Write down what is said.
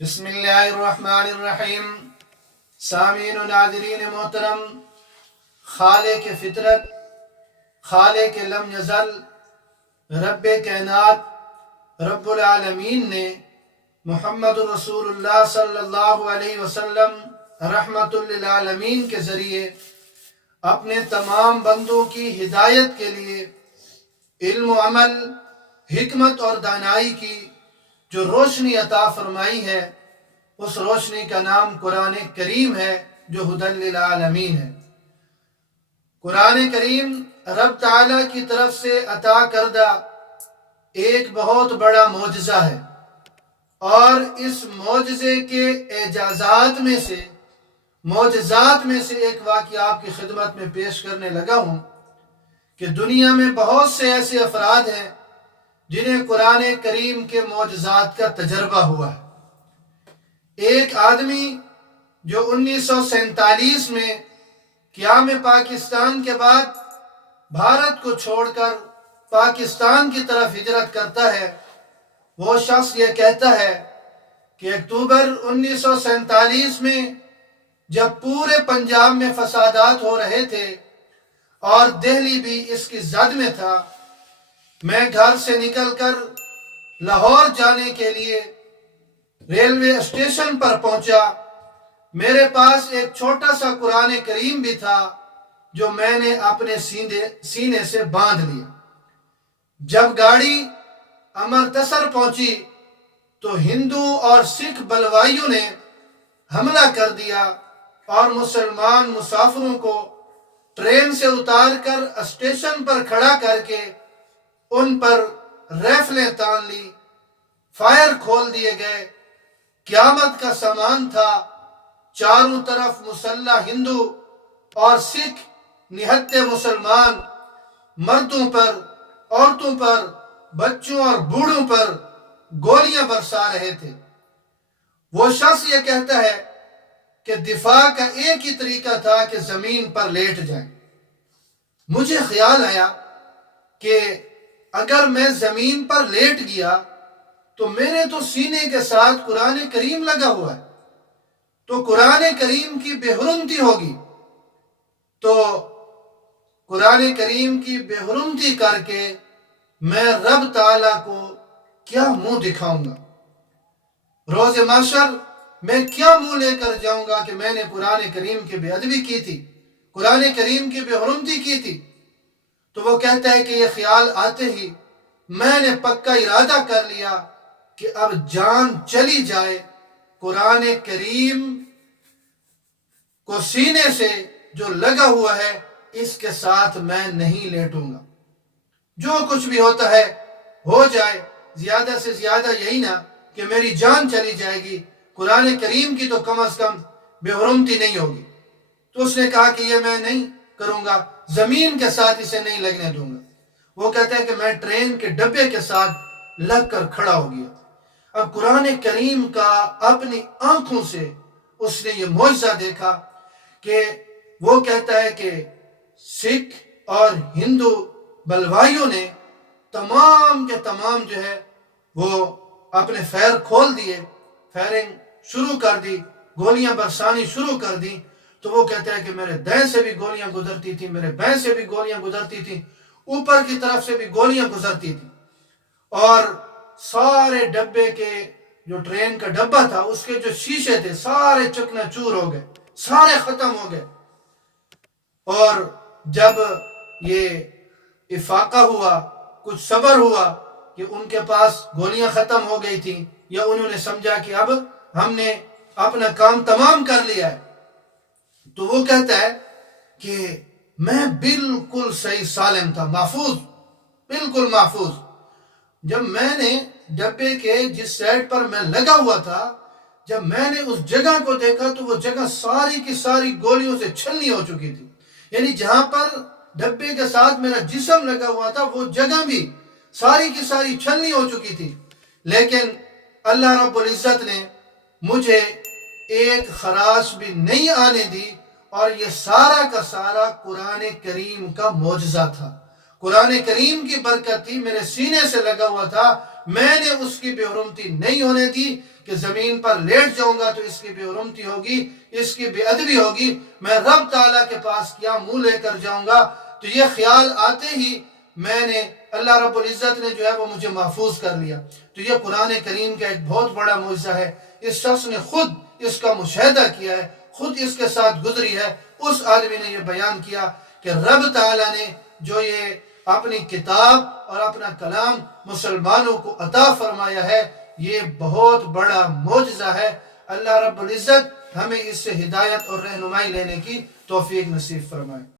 بسم اللہ الرحمن الرحیم۔ سامعین و ناظرین محترم، خالق فطرت، خالق لم یزل، رب کائنات، رب العالمین نے محمد رسول اللہ صلی اللہ علیہ وسلم رحمت للعالمین کے ذریعے اپنے تمام بندوں کی ہدایت کے لیے علم و عمل، حکمت اور دانائی کی جو روشنی عطا فرمائی ہے، اس روشنی کا نام قرآن کریم ہے جو ہدی للعالمین ہے۔ قرآن کریم رب تعالیٰ کی طرف سے عطا کردہ ایک بہت بڑا معجزہ ہے، اور اس معجزے کے اعجازات معجزات میں سے ایک واقعہ آپ کی خدمت میں پیش کرنے لگا ہوں کہ دنیا میں بہت سے ایسے افراد ہیں جنہیں قرآن کریم کے معجزات کا تجربہ ہوا ہے۔ ایک آدمی جو 1947 میں قیام پاکستان کے بعد بھارت کو چھوڑ کر پاکستان کی طرف ہجرت کرتا ہے، وہ شخص یہ کہتا ہے کہ اکتوبر 1947 میں جب پورے پنجاب میں فسادات ہو رہے تھے اور دہلی بھی اس کی زد میں تھا، میں گھر سے نکل کر لاہور جانے کے لیے ریلوے اسٹیشن پر پہنچا۔ میرے پاس ایک چھوٹا سا قرآن کریم بھی تھا جو میں نے اپنے سینے سے باندھ لیا۔ جب گاڑی امرتسر پہنچی تو ہندو اور سکھ بلوائیوں نے حملہ کر دیا اور مسلمان مسافروں کو ٹرین سے اتار کر اسٹیشن پر کھڑا کر کے ان پر ریفلیں تان لی، فائر کھول دیے گئے۔ قیامت کا سامان تھا، چاروں طرف مسلح ہندو اور سکھ نہتے مسلمان مردوں پر، عورتوں پر، بچوں اور بوڑھوں پر گولیاں برسا رہے تھے۔ وہ شخص یہ کہتا ہے کہ دفاع کا ایک ہی طریقہ تھا کہ زمین پر لیٹ جائیں۔ مجھے خیال آیا کہ اگر میں زمین پر لیٹ گیا تو میرے تو سینے کے ساتھ قرآن کریم لگا ہوا ہے، تو قرآن کریم کی بے حرمتی ہوگی، تو قرآن کریم کی بے حرمتی کر کے میں رب تعالیٰ کو کیا منہ دکھاؤں گا؟ روز محشر میں کیا منہ لے کر جاؤں گا کہ میں نے قرآن کریم کی بے ادبی کی تھی، قرآن کریم کی بے حرمتی کی تھی؟ تو وہ کہتا ہے کہ یہ خیال آتے ہی میں نے پکا ارادہ کر لیا کہ اب جان چلی جائے، قرآن کریم کو سینے سے جو لگا ہوا ہے اس کے ساتھ میں نہیں لیٹوں گا۔ جو کچھ بھی ہوتا ہے ہو جائے، زیادہ سے زیادہ یہی نہ کہ میری جان چلی جائے گی، قرآن کریم کی تو کم از کم بے حرمتی نہیں ہوگی۔ تو اس نے کہا کہ یہ میں نہیں کروں گا، زمین کے ساتھ اسے نہیں لگنے دوں گا۔ وہ کہتا ہے کہ میں ٹرین کے ڈبے کے ساتھ لگ کر کھڑا ہو گیا۔ اب قرآن کریم کا اپنی آنکھوں سے اس نے یہ معجزہ دیکھا کہ وہ کہتا ہے کہ سکھ اور ہندو بلوائیوں نے تمام کے تمام جو ہے وہ اپنے فیر کھول دیے، فائرنگ شروع کر دی، گولیاں برسانی شروع کر دی۔ تو وہ کہتا ہے کہ میرے دائیں سے بھی گولیاں گزرتی تھیں، میرے بائیں سے بھی گولیاں گزرتی تھیں، اوپر کی طرف سے بھی گولیاں گزرتی تھیں، اور سارے ڈبے کے جو ٹرین کا ڈبہ تھا اس کے جو شیشے تھے سارے چکنا چور ہو گئے، سارے ختم ہو گئے۔ اور جب یہ افاقہ ہوا، کچھ صبر ہوا کہ ان کے پاس گولیاں ختم ہو گئی تھیں، یا انہوں نے سمجھا کہ اب ہم نے اپنا کام تمام کر لیا ہے، تو وہ کہتا ہے کہ میں بالکل صحیح سالم تھا، محفوظ، بالکل محفوظ۔ جب میں نے ڈبے کے جس سائڈ پر میں لگا ہوا تھا، جب میں نے اس جگہ کو دیکھا تو وہ جگہ ساری کی ساری گولیوں سے چھلنی ہو چکی تھی، یعنی جہاں پر ڈبے کے ساتھ میرا جسم لگا ہوا تھا وہ جگہ بھی ساری کی ساری چھلنی ہو چکی تھی۔ لیکن اللہ رب العزت نے مجھے ایک خراش بھی نہیں آنے دی، اور یہ سارا کا سارا قرآن کریم کا معجزہ تھا۔ قرآن کریم کی برکت تھی، میرے سینے سے لگا ہوا تھا، میں نے اس کی بے حرمتی نہیں ہونے دی کہ زمین پر لیٹ جاؤں گا تو اس کی بے حرمتی ہوگی، اس کی بے ادبی ہوگی، میں رب تعالیٰ کے پاس کیا منہ لے کر جاؤں گا۔ تو یہ خیال آتے ہی میں نے اللہ رب العزت نے جو ہے وہ مجھے محفوظ کر لیا۔ تو یہ قرآن کریم کا ایک بہت بڑا معجزہ ہے۔ اس شخص نے خود اس کا مشاہدہ کیا ہے، خود اس کے ساتھ گزری ہے۔ اس آدمی نے یہ بیان کیا کہ رب تعالیٰ نے جو یہ اپنی کتاب اور اپنا کلام مسلمانوں کو عطا فرمایا ہے، یہ بہت بڑا معجزہ ہے۔ اللہ رب العزت ہمیں اس سے ہدایت اور رہنمائی لینے کی توفیق نصیب فرمائے۔